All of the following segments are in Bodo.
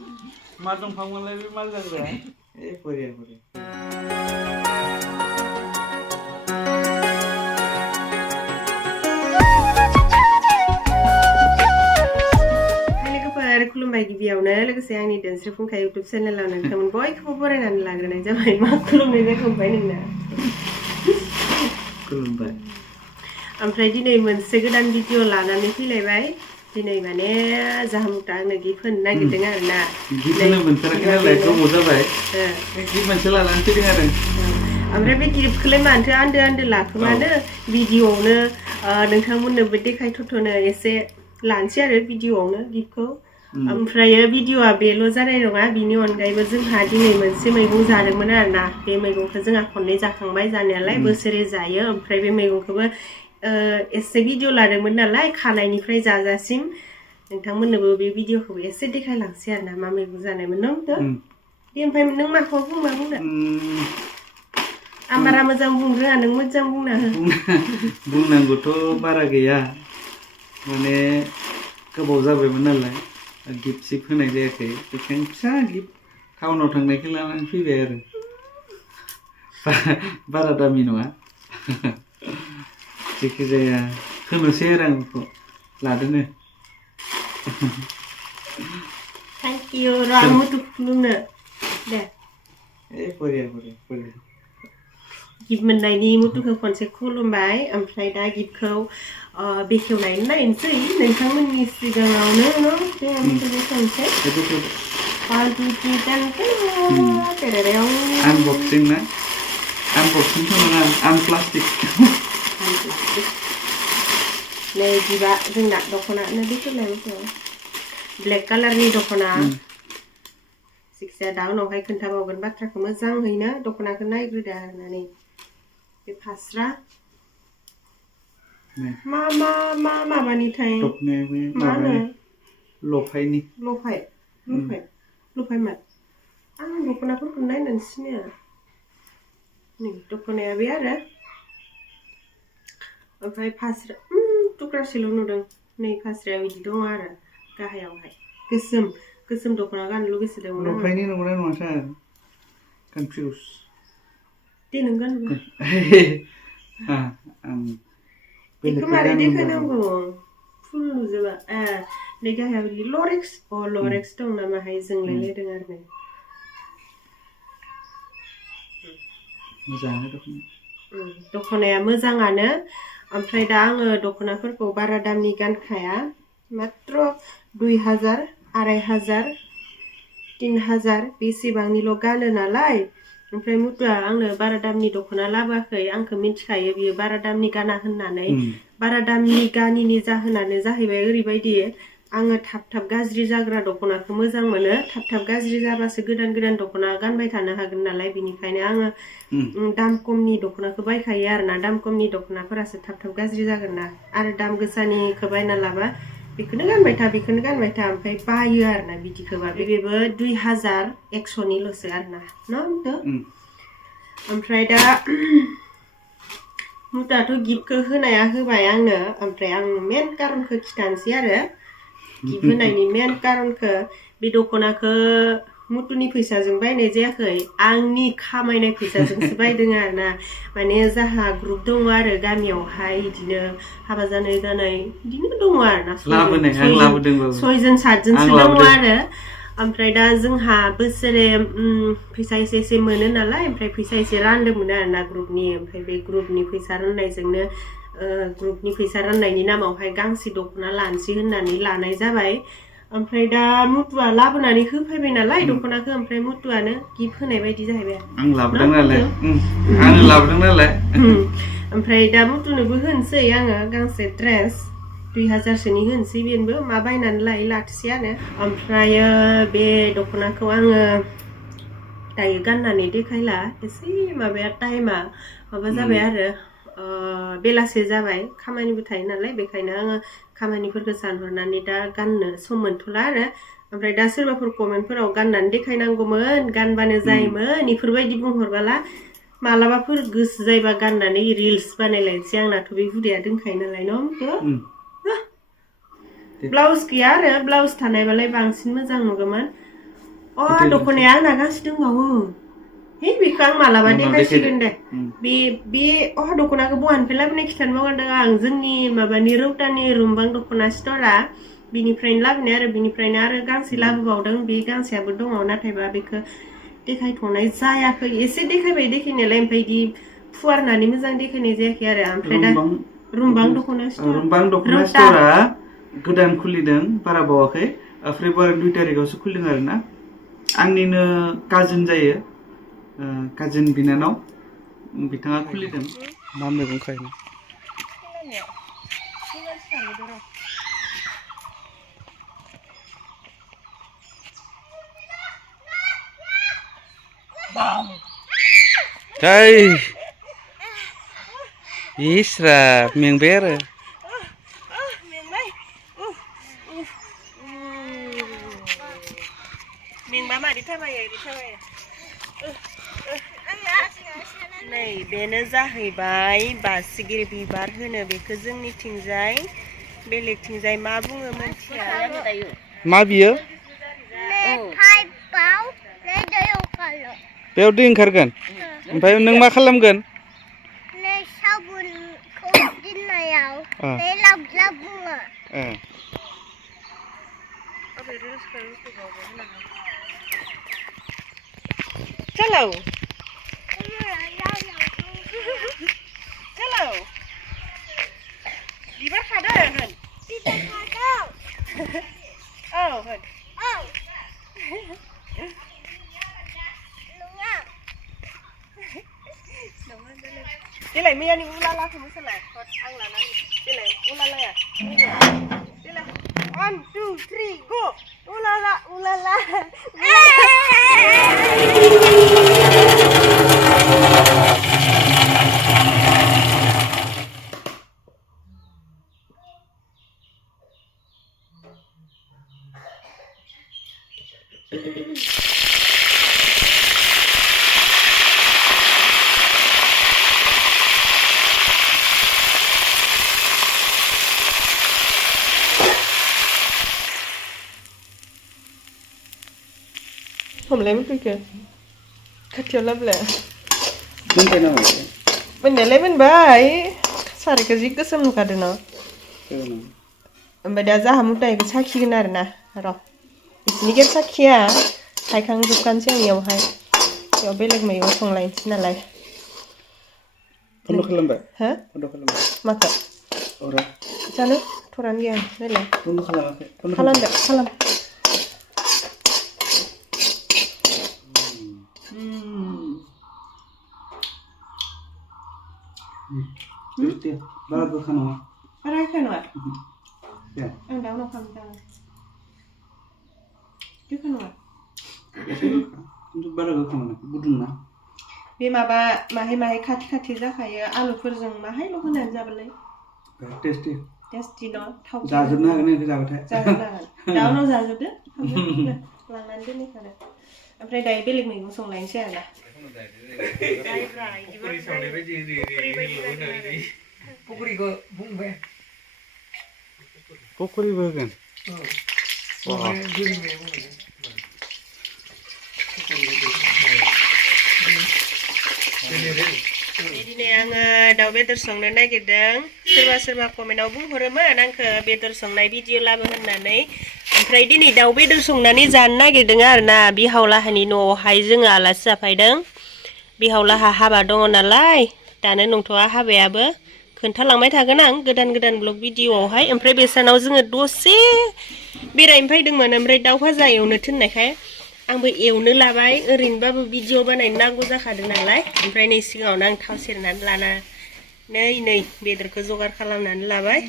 मा दंफांमोनलाय बे माल जाग्राया ए बरिया बरिया खुलुमबाय गिबियावनो लोगोसे आंनि दोनस्रि फुंखा इउटुब चेनेलाव नोंथांमोन बयखौबो बरायनानै लाग्रोनाय जाबाय मा खुलुमनाय जाखांबाय नोंना खुलुमबाय ओमफ्राय दिनै मोनसे गोदान भिडिअ लानानै फैलायबाय दिनै माने जाहामुटा आंनो गिफ्ट होनो नागिरदों आरो ना गिफ्ट होनो मोनथाराखै नालाय गोबाव जाबाय गिफ्ट मोनसे लानानै फैदों आरो ओमफ्राय बे गिफ्टखौलाय मानोथो आन्दो आन्दो लाखोमानो भिडिअआवनो नोंथांमोननोबो देखायथ'नो एसे लानोसै आरो भिडिअआवनो गिफ्टखौ ओमफ्राय भिडिअआ बेल' जानाय नङा बिनि अनगायैबो जोंहा दिनै मोनसे मैगं जादोंमोन आरो ना बे मैगंखौ जोंहा खननै जाखांबाय जानायालाय बोसोरे जायो ओमफ्राय बे मैगंखौबो एसे भिडिअ लादोंमोन नालाय खानायनिफ्राय जाजासिम नोंथांमोननोबो बे भिडिअखौ एसे देखायलांसै आरो ना मा मैगं जानायमोन नों दे ओमफ्राय नों माखौ बुंनो आं बारा मोजां बुंनो रोङा नों मोजां बुंना हो बुंनांगौथ' बारा गैया माने गोबाव जाबायमोन नालाय गिफ्ट सिफ्ट होनाय जायाखै बेखायनो फिसा गिफ्ट टाउनाव थांनायखौ लानानै फैबाय आरो बारा दामि नङा जेखि जाया होनोसै आरो आं बेखौ लादोनो थेंक इउ र' आं मुथु खुलुमनो दे ए बरिया बरिया बरिया गिफ्ट मोननायनि मुथुखौ खनसे खुलुमबाय ओमफ्राय दा गिफ्टखौ बेखेवनानै नायनोसै नोंथांमोननि सिगाङावनो दे मुथुखौ खनसे अनबक्सिं ना अनबक्सिंथ' नङा आनप्लास्टिक नै बिबा जोंना दख'ना बेफोरलाय ब्लेक कालारनि दख'ना जायखिजाया दा उनावहाय खोन्थाबावगोन बाथ्राखौ मोजाङैनो दख'नाखौ नायग्रोदो आरोना नै बे फास्रा मा मा मा माबानिथाय मा होनो लफायनि लफाय मा आं दख'नाफोरखौ नायनानै सिनाया नै दख'नाया बे आरो ओमफ्राय फास्रा थुख्रासेल' नुदों नै फास्राया बिदि दङ आरो गाहायावहाय गोसोम दख'ना गाननो लुगैसोदोंमोन आङो लफायनि नंगौना नङाथाय कनफिउज दे नों गानबा आं बेखौ मारै देखायनांगौ फुल नुजोबा नै गाहायाव बिदि लरेक्स दं नामाहाय जोंलायलायदों आरो मोजाङानो दख'नाया मोजाङानो ओमफ्राय दा आङो दख'नाफोरखौ बारा दामनि गानखाया मात्र 2000 2500 3000 बेसेबांनिल' गानो नालाय ओमफ्राय मुथुआ आंनो बारा दामनि दख'ना लाबोआखै आंखौ मिथिखायो बियो बारा दामनि गाना होननानै बारा दामनि गानिनि जाहोनानो जाहैबाय ओरैबायदि आङो थाब गाज्रि जाग्रा दख'नाखौ मोजां मोनो थाब गाज्रि जाबासो गोदान दख'ना गानबाय थानो हागोन नालाय बिनिखायनो आङो दाम खमनि दख'नाखौ बायखायो आरो ना दाम खमनि दख'नाफोरासो थाब गाज्रि जागोन ना आरो दाम गोसानिखौ बायना लाबा बेखौनो गानबाय था ओमफ्राय बायो आरो ना बिदिखौबा बेबो 2100निल'सो आरो ना ओमफ्राय दा मुथुआथ' गिफ्टखौ होनाया होबाय आंनो ओमफ्राय आं मेन कारनखौ खिथानोसै आरो गिफ्ट होनायनि मेन कारनखौ बे दख'नाखौ मुथुनि फैसाजों बायनाय जायाखै आंनि खामायनाय फैसाजोंसो बायदों आरो ना माने जाहा ग्रुप दङ आरो गामियावहाय बिदिनो हाबा जानाय बिदिनो दङ आरो ना 6 7जनसो दङ आरो ओमफ्राय दा जोंहा बोसोरे फैसा एसे मोनो नालाय ओमफ्राय फैसा एसे रानदोंमोन आरो ना ग्रुपनि ओमफ्राय बे ग्रुपनि फैसा राननायजोंनो ग्रुपनि फैसा राननायनि नामावहाय गांसे दख'ना लानोसै होननानै लानाय जाबाय ओमफ्राय दा मुथुआ लाबोनानै होफैबाय नालाय दख'नाखौ ओमफ्राय मुथुआनो गिफ्ट होनाय बायदि जाहैबाय आं लाबोदों नालाय ओमफ्राय दा मुथुनोबो होनोसै आङो गांसे ड्रेस 2000सोनि होनोसै बेनोबो मा बायनानै लाथोसैयानो ओमफ्राय बे दख'नाखौ आङो दायो गाननानै देखायला एसे माबाया टाइमा माबा जाबाय आरो बेलासे जाबाय खामानिबो थायो नालाय बेखायनो आङो खामानिफोरखौ सानहरनानै दा गाननो सम मोनथ'ला आरो ओमफ्राय दा सोरबाफोर कमेन्टफोराव गाननानै देखायनांगौमोन गानबानो जायोमोन इफोरबायदि बुंहरबाला मालाबाफोर गोसो जायोबा गाननानै रिल्स बानायलायनोसै आंनाथ' बे हुदाया दंखायो नालाय ब्लाउस गैया आरो ब्लाउस थानायबालाय बांसिन मोजां नुगौमोन दख'नाया आंना गांसे दंबावो हे बेखौ आं मालाबा देखायसिगोन दे बे दख'नाखौ बहानिफ्राय लाबोनाय खिथानो बावगारदों आं जोंनि माबानि रौतानि रुमबां दख'ना स्ट'रा बिनिफ्रायनो लाबोनाय आरो बिनिफ्रायनो आरो गांसे लाबोबावदों बे गांसेयाबो दङ नाथायबा बेखौ देखायथ'नाय जायाखै एसे देखायबाय देखायनायालाय ओमफ्राय बिदि फुवारनानै मोजां देखायनाय जायाखै आरो ओमफ्राय दा रुमबां दख'ना स्ट'रा गोदान खुलिदों बारा बावाखै फेब्रुवारि 2 तारिखावसो खुलिदों आरो ना आंनिनो काजिन जायो काजिन बिनानाव बिथाङा खुलिदों मा मैगं खायो इसरा मेंबाय आरो मेंबा मारै थाबायो नै बेनो जाहैबाय बासिगिर बिबार होनो बेखौ जोंनिथिंजाय बेलेगथिंजाय मा बुङो मिथिया मा बियो बेयाव दै ओंखारगोन ओमफ्राय नों मा खालामगोन साबुनखौ दिननायाव लाब लाब बुङो चलो चलो बिबार खादों होन औ होन देलाय मैयानि उलालाखौ मोसालाय आं लाना देलाय उलालाया देलाय 1 2 3 गो उलाला उलाला हमलाय मोनफैखो खाथियाव लाबोलाय मोनबाय नामा मोननायालाय मोनबाय सारायखौ जि गोसोम नुखादों न ओमफ्राय दा जाहा मुथायखौ साखिगोन आरो ना र' बिसिनि गेट साखिया हायखांजोबखानोसै आं इयावहाय बेयाव बेलेग मैगं संलायनोसै नालाय बन्द' खालामबाय हो बन्द' खालामबाय माखौ अरा जानो थरानो गैया नायलाय बन्द' खालामाखै खालामदो खालाम बारा गोखा नङा बारा गोखा नङा दे आं दा उनाव खालामदों गोखा नङा खिन्थु बारा गोखा मोना गुदुं ना बे माबा माहाय माहाय खाथि खाथि जाखायो आलुफोरजों माहायल' होनानै जाबालाय टेस्टि न' थाव जाजोबनो हागोन बेखौ जाबाथाय जाजोबनो हागोन दा उनाव जाजोबदो लांनानै दोनहैखादो ओमफ्राय दायो बेलेग मैगं संलायनोसै आरो ना पकरिखौ बुंबाय पकरिबो होगोन दिनै आङो दाउ बेदर संनो नागिरदों सोरबा सोरबा कमेन्टआव बुंहरोमोन आंखौ बेदर संनाय भिडिअ लाबो होननानै ओमफ्राय दिनै दाउ बेदर संनानै जानो नागिरदों आरो ना बिहावलाहानि न'आवहाय जोङो आलासि जाफैदों बिहावलाहा हाबा दङ नालाय दानो नंथ'आ हाबायाबो खोन्थालांबाय थागोन आं गोदान गोदान ब्लग भिडिअआवहाय ओमफ्राय बेसानाव जोङो दसे बेरायनो फैदोंमोन ओमफ्राय दाउ भाजा एवनो थिननायखाय आंबो एवनो लाबाय ओरैनोबाबो भिडिअ बानायनो नांगौ जाखादों नालाय ओमफ्राय नै सिगाङावनो आं थाव सेरनानै लाना नै बेदरखौ जगार खालामनानै लाबाय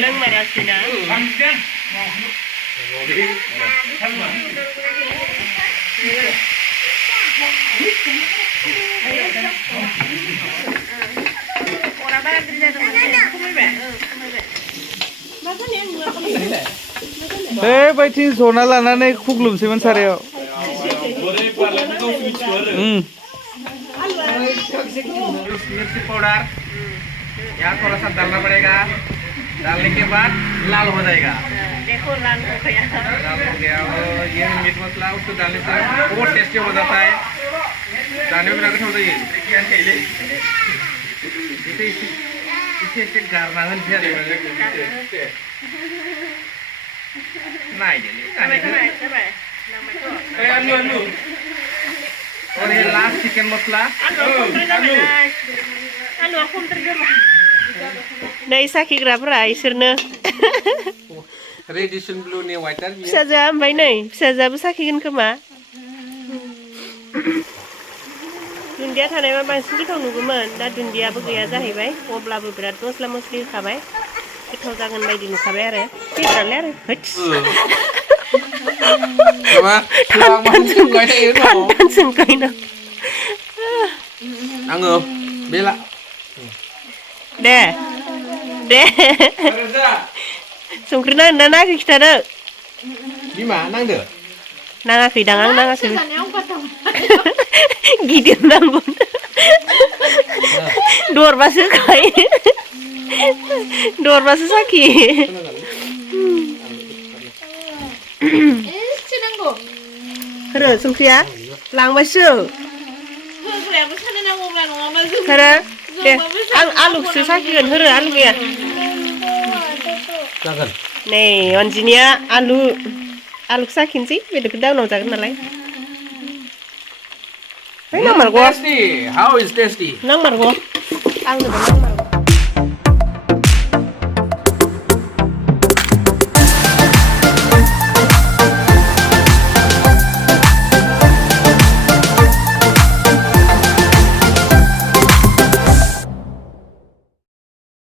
लोंमारासिना बैथिं जना लानानै खुग्लुबसैमोन सारायाव मिर्ची पाउडर यहाँ थोड़ा सा डालना पड़ेगा डालने के बाद लाल हो जाएगा देखो लाल हो गया लाल हो गया और ये मीट मसाला उसको डालने से बहुत टेस्टी हो जाता है डालने में लगता है इसे गारना है और ये लास्ट चिकन मसाला नै साखिग्राफोरा इसोरनो रेडिसन ब्लू ने वाइटार फिसाजोआ ओमफ्राय नै फिसाजोआबो साखिगोन खोमा दुन्दिया थानायबा बांसिन गोथाव नुगौमोन दा दुन्दियाबो गैया जाहैबाय अब्लाबो बिराद मस्ला मस्लि होखाबाय गोथाव जागोन बायदि नुखाबाय आरो फैद्रालाय आरो आङो बेला दे दे संख्रि नांदोंना नाङाखै खिथादो बिमा नांदो नाङाखैदां आं नाङाखै गिदिर नांगौ दरबासो खायो दरबासो साखि होरो संख्रिया लांबायसो होरो दे आं आलुखौसो साखिगोन होरो आलु गैया जागोन नै अनजिनिया आलुखौ साखिनोसै बेदरखौ दा उनाव जागोन नालाय नांमारगौ टेस्टी हाउ इज टेस्टी नांमारगौ आंनोबो नांमारगौ